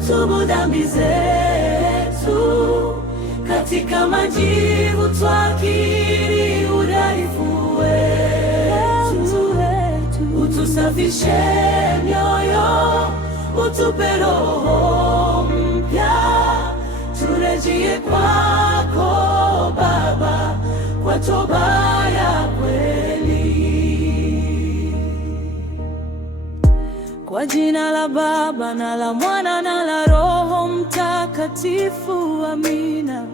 twatubu dhambi zetu, katika majivu twakiri udhaifu wetu. Utusafishe mioyo, utupe roho mpya, turejee kwako Baba kwa toba ya kweli. Kwa jina la Baba na la Mwana na la Roho Mtakatifu, amina.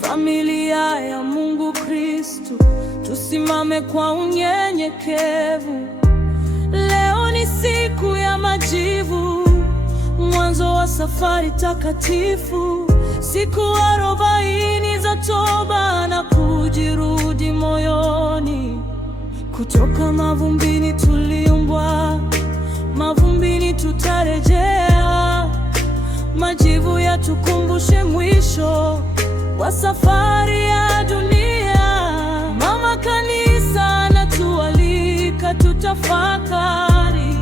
Familia ya Mungu Kristo, tusimame kwa unyenyekevu. Leo ni siku ya majivu, mwanzo wa safari takatifu, siku 40 za toba na kujirudi moyoni. Kutoka mavumbini tuliumbwa, mavumbini tutarejea. Majivu yatukumbushe mwisho wa safari ya dunia. Mama Kanisa anatualika tutafakari,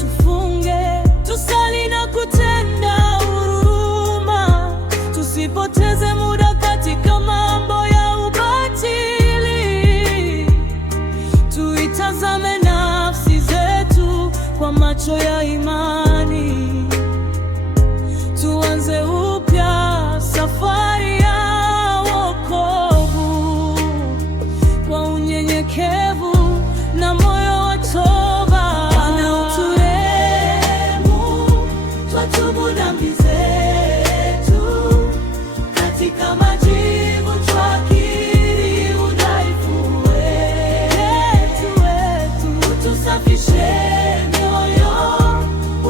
tufunge, tusali na kutenda huruma. Tusipoteze muda katika mambo ya ubatili, tuitazame nafsi zetu kwa macho ya imani. Tuanze upya safari ya wokovu kwa unyenyekevu na moyo wa toba. Bwana uturehemu, twatubu dhambi zetu, katika majivu twakiri udhaifu wetu. Utusafishe mioyo,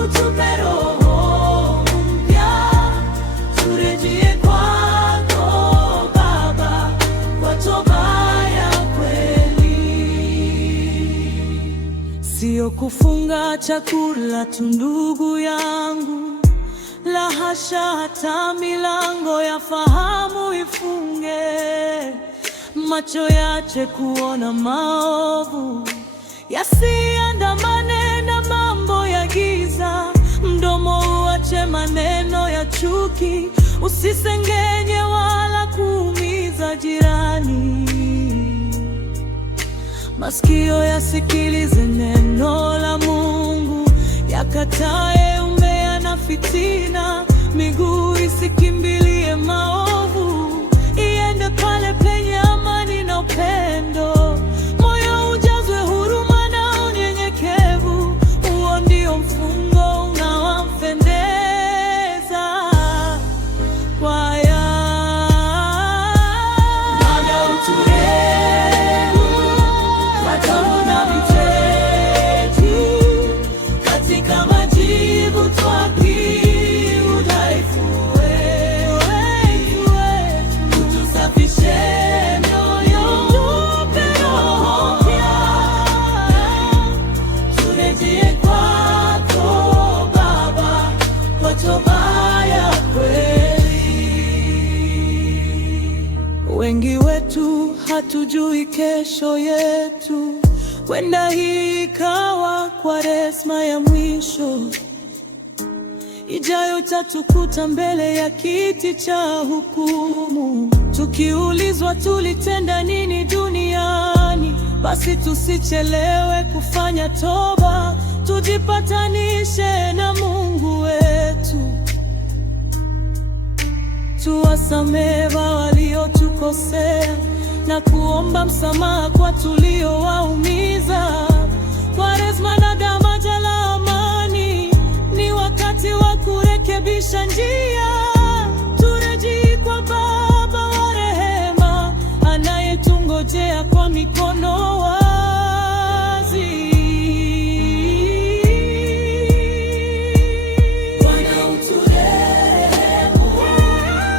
utupe roho mpya, turejee kwako Baba kwa toba ya kweli. Sio kufunga chakula tu ndugu yangu, la hasha, hata milango ya fahamu ifunge. Macho yache kuona maovu, yasiandamane na mambo ya giza. Mdomo uache maneno ya chuki, usisengenye wala kuumiza jirani. Masikio yasikilize neno la Mungu, yakatae umbea na fitina. Miguu isikimbilie maovu, iende pale penye amani na upendo. Moyo ujazwe huruma na unyenyekevu, huo ndio mfungo unaompendeza kwaya. Bwana uturehemu, twatubu dhambi zetu, katika majivu twakiri udhaifu wetu. Utusafishe mioyo, utupe roho mpya, turejee kwako Baba kwa toba ya kweli. Wengi wetu hatujui kesho yetu, wenda hii ikawa Kwaresma ya mwisho. Ijayo tatukuta mbele ya kiti cha hukumu, tukiulizwa tulitenda nini duniani. Basi tusichelewe kufanya toba, tujipatanishe na Mungu wetu. Tuwasamehe waliotukosea na kuomba msamaha kwa tuliowaumiza. Kwaresma na damaja la amani, ni wakati wa kurekebisha njia. Turejee kwa Baba wa rehema, anayetungojea kwa mikono wazi. Bwana uturehemu,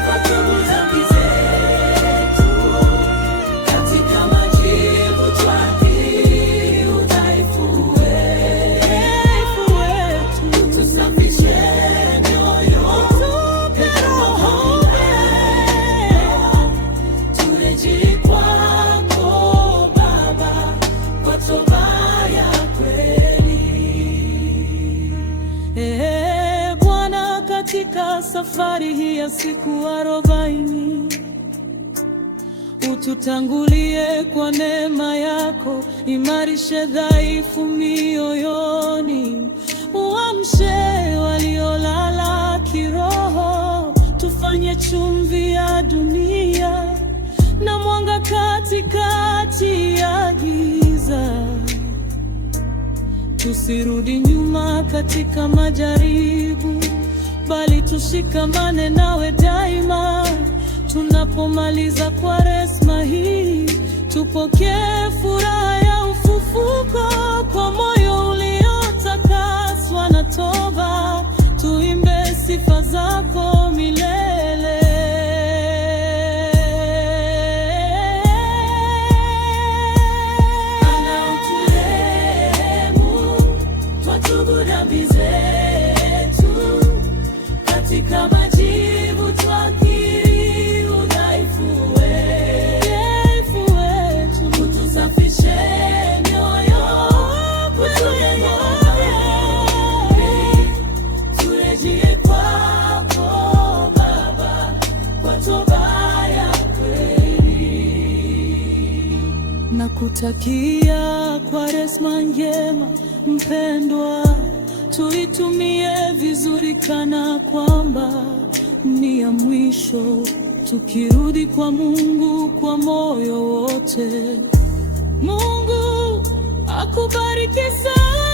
twatubu dhambi zetu, katika majivu twakiri udhaifu wetu. Utusafishe mioyo, utupe roho mpya, turejee kwako Baba katika safari hii ya siku 40. Ututangulie kwa neema yako, imarishe dhaifu mioyoni, uamshe waliolala kiroho, tufanye chumvi ya dunia na mwanga katikati ya giza. Tusirudi nyuma katika majaribu, bali tushikamane nawe daima. Tunapomaliza Kwaresma hii, tupokee furaha ya ufufuko kwa moyo uliotakaswa na toba. Tuimbe sifa zako milele. Anaoturehemu, twatubu dhambi zetu, katika majivu twakiri udhaifu wetu. Utusafishe mioyo, turejee kwako Baba kwa toba ya kweli. Nakutakia Kwaresma njema mpendwa, tuitumie vizuri kana kwamba ni ya mwisho, tukirudi kwa Mungu kwa moyo wote. Mungu akubariki sana.